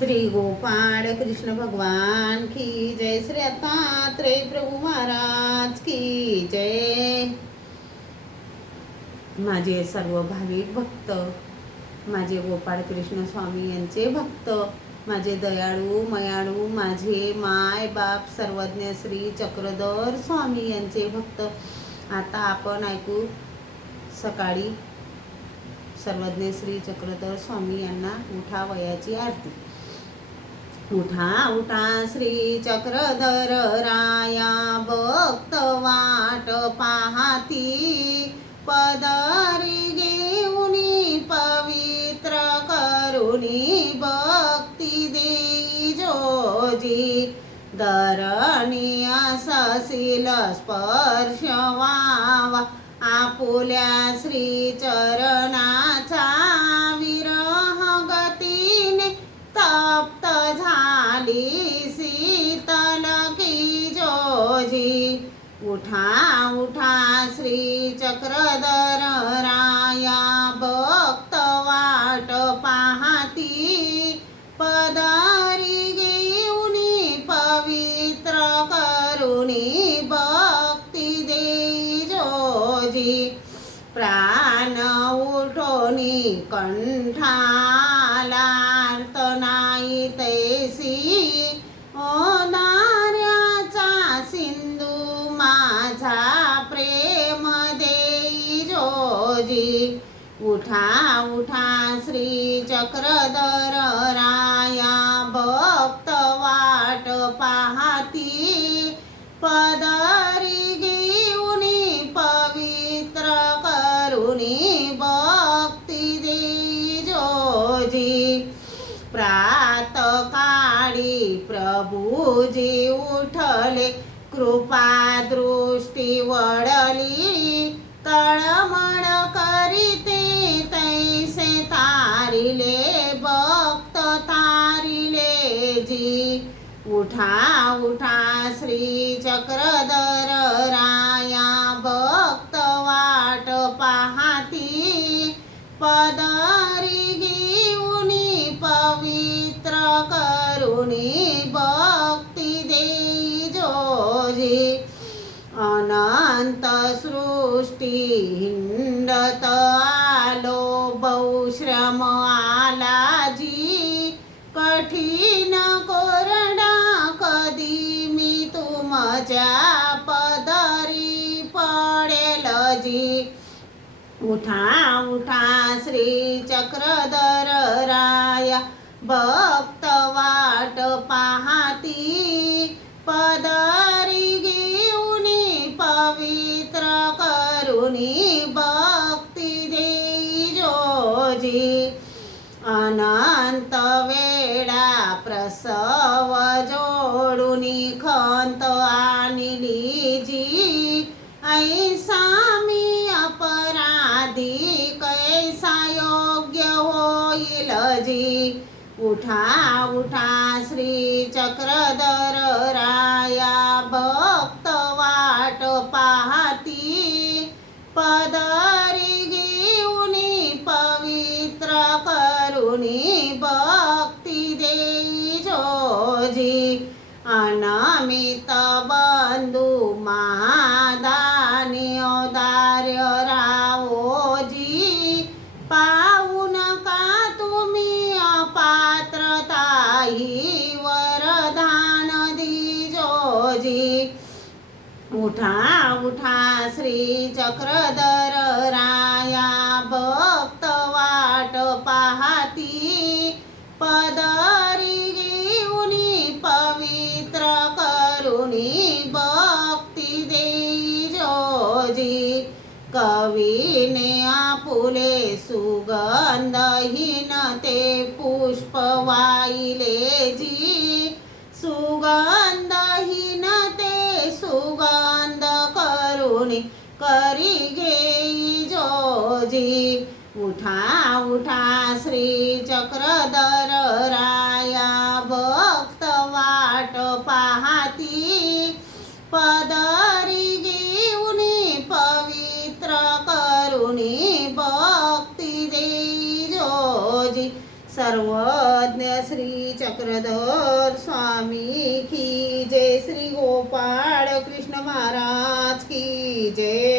श्री गोपाळ कृष्ण भगवान की जय। श्री दत्तात्रेय प्रभू महाराज की जय। माझे सर्व भाविक भक्त, माझे गोपाळ कृष्ण स्वामी यांचे भक्त, माझे दयाळू मयाळू, माझे माय बाप सर्वज्ञ श्री चक्रधर स्वामी यांचे भक्त। आता आपण ऐकू सकाळी सर्वज्ञ श्री चक्रधर स्वामी यांना उठा वयाची आरती। उठा उठा श्री चक्रधर राया, भक्त वाट पाहती, पदरी घेऊनी पवित्र करुणी, भक्ती देई जोजी, धरणी असशील स्पर्श व्हावा, आपुल्या श्री चरणाचा, विरह गतीने तप्त झाली शीतल की जोजी। उठा उठा श्री चक्रधर राया, भक्त वाट पाहती, पदरी घेऊनी पवित्र करुणी, भक्ती देई जोजी। प्राण उठोनी कंठाला नाही तैसी, ओदार्याचा सिंधू माझा प्रेम देई जोजी। उठा उठा श्री चक्रधर राया, भक्त वाट पाहती, पदरी घेऊनी पवित्र करुणी, भक्ती देई जोजी। प्रात काळी प्रभूजी उठले, कृपा दृष्टी वळली, तळमळ करीते तैसे तारिले, भक्त तारिले जी। उठा उठा श्री चक्रधर राया, भक्त वाट पाहती, पदरी घेऊनी पवित्र करुणी, भक्ती देई जोजी। अनंत सृष्टी हिंडत आलो, बहुश्रम आला जी, कठीण कोरडा कधी मी तुमच्या पदरी पडेल जी। उठा उठा श्री चक्रधर राया, भक्त वाट पाहती, पदरी घेऊनी पवित्र करुणी, भक्ती देई जोजी। अनंत वेळा प्रसव जोडुनी खंत आणली जी, ऐसा मी अपराधी कैसा योग्य होईल जी। उठा उठा श्री चक्रधर राया, भक्त वाट पाहती, पदरी घेऊनी पवित्र करुणी, भक्ती देई जोजी। अनामित बंधू महादानी औदार्य रावोजी, पाहू नका तुम्ही अपात्रताही, वरदान दी जोजी। उठा उठा श्री चक्रधर राया, भक्त वाट पाहती, पदरी घेऊनी पवित्र करुणी, भक्ती देई जोजी। कवीने आपुले सुगंधहीन ते पुष्प वाहिले जी, सुगंधहीन ते सुगंध करुणी, करी घेई जोजी। उठा उठा श्री चक्रधर राया, भक्त वाट पाहती, पदरी घेऊनी पवित्र करुणी, भक्ती देई जोजी। सर्वज्ञ श्री चक्रधर स्वामी की जय, श्री गोपाळ कृष्ण महाराज की जय.